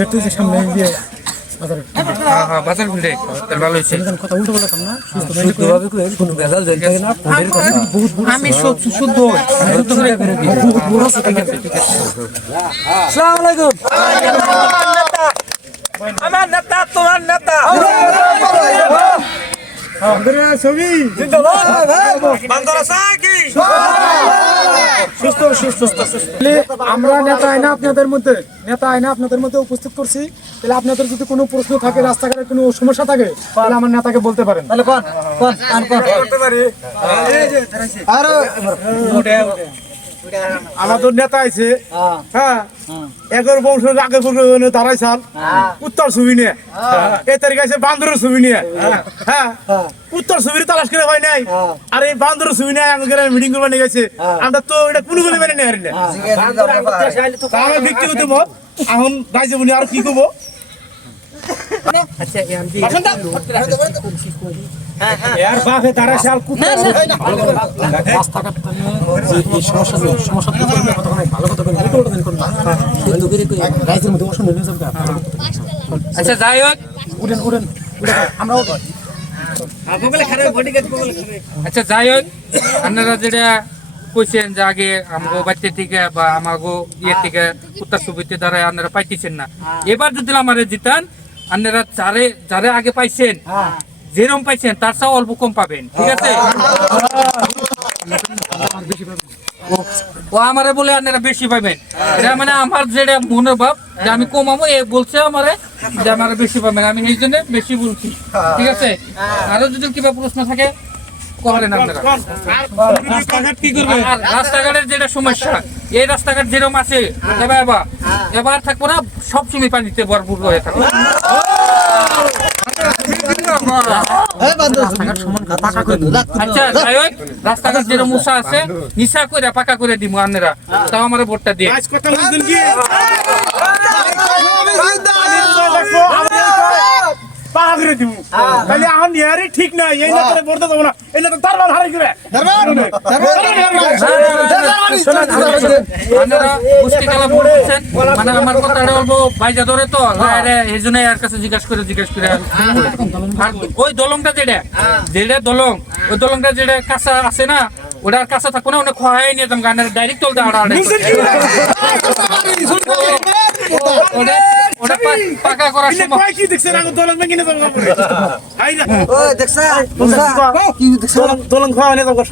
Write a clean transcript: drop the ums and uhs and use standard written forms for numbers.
যেহেতু যে সামনে দিয়ে বাজারে হ্যাঁ বাজার ভিড়ে তাহলে ভালো হয়েছে কথা উল্টো বলতাম না শুদ্ধভাবে করে কোনো ভেজাল দেন থাকে না বহুত বড় আমি শুদ্ধ শুদ্ধ করে বহুত বড় আছে ঠিক আছে আসসালামু আলাইকুম আমার নেতা তোমার নেতা আমরা ছবি জিন্দাবাদ বান্দরা সাকি সুস্থ সুস্থ সুস্থ আমরা নেতা আইনা আপনাদের মধ্যে উপস্থিত করছি তাহলে আপনাদের যদি কোনো প্রশ্ন থাকে রাস্তাঘাটের কোনো সমস্যা থাকে তাহলে আমার নেতাকে বলতে পারেন তাহলে কোন করতে পারি আর আমাদের নেতা আছে হ্যাঁ এগর বংশ আগে দাঁড়াইছাল উত্তর ছবি নিয়ে এই তারিখ আছে বান্দরের ছবি নিয়ে হ্যাঁ উত্তর ছবির তালাশ করে হয় নাই আর এই বান্দরের ছবি নিয়ে আমাদের মিটিং করবার নিয়ে গেছে আমরা তো এটা কোনো বলে মেনে নেই না আমার ব্যক্তিগত মত এখন রাইজে বলি আর কি করবো আচ্ছা যাই হোক আচ্ছা যাই হোক আপনারা যেটা কইছেন যে আগে আমাগো বাচ্চা থেকে বা আমাগো ইয়ে থেকে উত্তর সুবিধে দ্বারা আপনারা পাইতেছেন না এবার যদি আমারে জিতান আপনারা যারে আগে পাইছেন যেরকম পাইছেন তার চেয়ে অল্প কম পাবেন ঠিক আছে ও আমারে বলে আপনারা বেশি পাবেন এটা মানে আমার যেটা মনোভাব যে আমি কমাবো এ বলছে আমারে যে আমার বেশি পাবেন আমি এই জন্য বেশি বলছি ঠিক আছে আরো যদি কিবা প্রশ্ন থাকে করেন আপনারা আর রাস্তাঘাটের যেটা সমস্যা এই রাস্তাঘাট যেরকম আছে এবার থাকবো না সবসময় পানিতে ভরপুর হয়ে থাকবো আচ্ছা যাই হোক রাস্তাঘাট যেরকম মুসা আছে নিশা করে পাকা করে দিব আপনারা তাও আমার ভোটটা দিয়ে ঠিক নাই এই নেতারে ভোট দেবো না এই নেতা দারবার হারাই করে মানে আমার কথাটা বলবো বাইজা ধরে তো এই জন্য এর কাছে জিজ্ঞাসা করে ওই দলংটা যেটা দলং ওই দলংটা যেটা কাঁচা আছে না ওটা আর কাঁচা থাকবো না ওটা খোয়াই নিয়ে যাবো গানের ডাইরেক্ট চলতে ওটা পাকা করার সময় কি দেখছেন আগে দলং ভেঙে নিয়ে যাবো দেখছা দলং খাওয়া নিয়ে যাবো